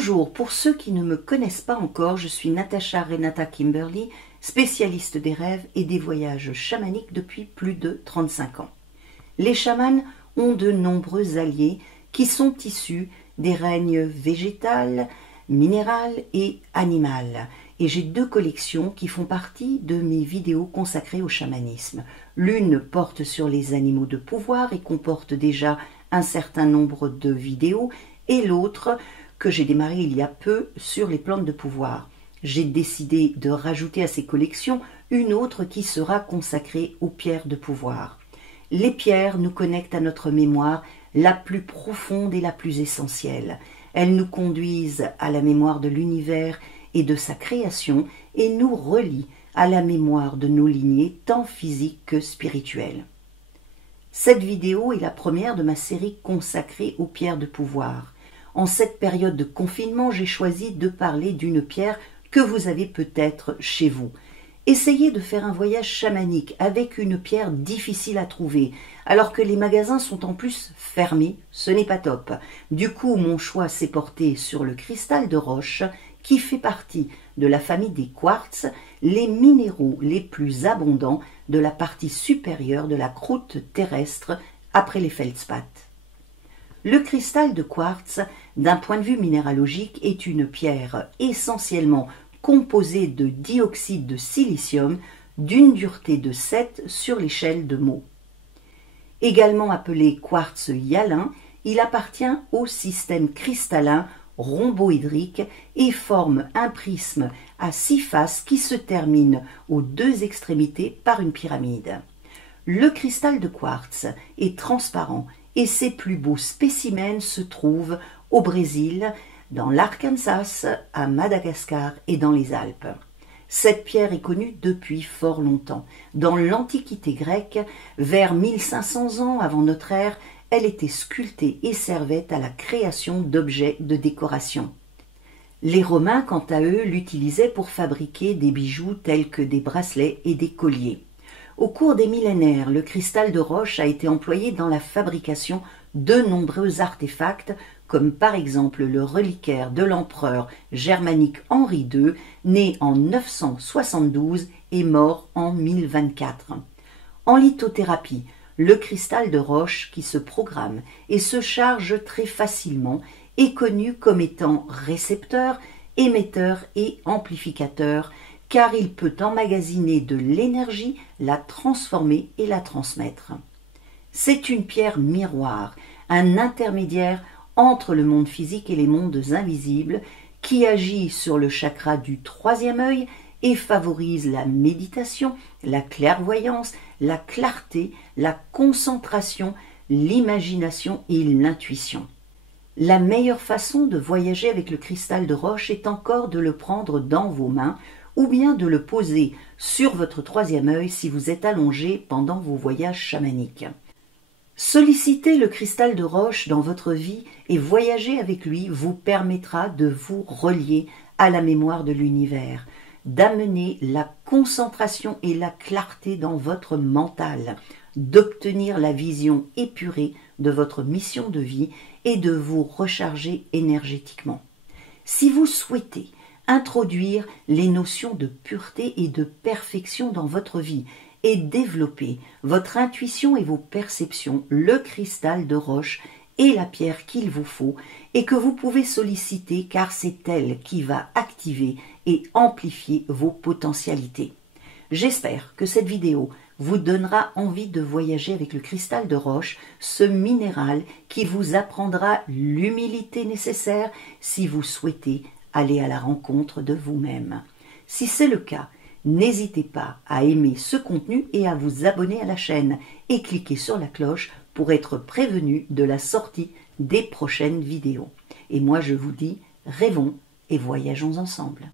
Bonjour, pour ceux qui ne me connaissent pas encore, je suis Natasha Renata Kimberly, spécialiste des rêves et des voyages chamaniques depuis plus de 35 ans. Les chamans ont de nombreux alliés qui sont issus des règnes végétal, minéral et animal. Et j'ai deux collections qui font partie de mes vidéos consacrées au chamanisme. L'une porte sur les animaux de pouvoir et comporte déjà un certain nombre de vidéos, et l'autre, que j'ai démarré il y a peu, sur les plantes de pouvoir. J'ai décidé de rajouter à ces collections une autre qui sera consacrée aux pierres de pouvoir. Les pierres nous connectent à notre mémoire la plus profonde et la plus essentielle. Elles nous conduisent à la mémoire de l'univers et de sa création et nous relient à la mémoire de nos lignées tant physiques que spirituelles. Cette vidéo est la première de ma série consacrée aux pierres de pouvoir. En cette période de confinement, j'ai choisi de parler d'une pierre que vous avez peut-être chez vous. Essayez de faire un voyage chamanique avec une pierre difficile à trouver, alors que les magasins sont en plus fermés, ce n'est pas top. Du coup, mon choix s'est porté sur le cristal de roche, qui fait partie de la famille des quartz, les minéraux les plus abondants de la partie supérieure de la croûte terrestre après les feldspaths. Le cristal de quartz, d'un point de vue minéralogique, est une pierre essentiellement composée de dioxyde de silicium d'une dureté de 7 sur l'échelle de Mohs. Également appelé quartz hyalin, il appartient au système cristallin rhomboédrique et forme un prisme à 6 faces qui se termine aux 2 extrémités par une pyramide. Le cristal de quartz est transparent et ses plus beaux spécimens se trouvent au Brésil, dans l'Arkansas, à Madagascar et dans les Alpes. Cette pierre est connue depuis fort longtemps. Dans l'Antiquité grecque, vers 1500 ans avant notre ère, elle était sculptée et servait à la création d'objets de décoration. Les Romains, quant à eux, l'utilisaient pour fabriquer des bijoux tels que des bracelets et des colliers. Au cours des millénaires, le cristal de roche a été employé dans la fabrication de nombreux artefacts, comme par exemple le reliquaire de l'empereur germanique Henri II, né en 972 et mort en 1024. En lithothérapie, le cristal de roche qui se programme et se charge très facilement est connu comme étant récepteur, émetteur et amplificateur, car il peut emmagasiner de l'énergie, la transformer et la transmettre. C'est une pierre miroir, un intermédiaire entre le monde physique et les mondes invisibles, qui agit sur le chakra du 3e œil et favorise la méditation, la clairvoyance, la clarté, la concentration, l'imagination et l'intuition. La meilleure façon de voyager avec le cristal de roche est encore de le prendre dans vos mains ou bien de le poser sur votre 3e œil si vous êtes allongé pendant vos voyages chamaniques. Solliciter le cristal de roche dans votre vie et voyager avec lui vous permettra de vous relier à la mémoire de l'univers, d'amener la concentration et la clarté dans votre mental, d'obtenir la vision épurée de votre mission de vie et de vous recharger énergétiquement. Si vous souhaitez introduire les notions de pureté et de perfection dans votre vie et développer votre intuition et vos perceptions, le cristal de roche est la pierre qu'il vous faut et que vous pouvez solliciter car c'est elle qui va activer et amplifier vos potentialités. J'espère que cette vidéo vous donnera envie de voyager avec le cristal de roche, ce minéral qui vous apprendra l'humilité nécessaire si vous souhaitez aller à la rencontre de vous-même. Si c'est le cas, n'hésitez pas à aimer ce contenu et à vous abonner à la chaîne et cliquer sur la cloche pour être prévenu de la sortie des prochaines vidéos. Et moi je vous dis, rêvons et voyageons ensemble.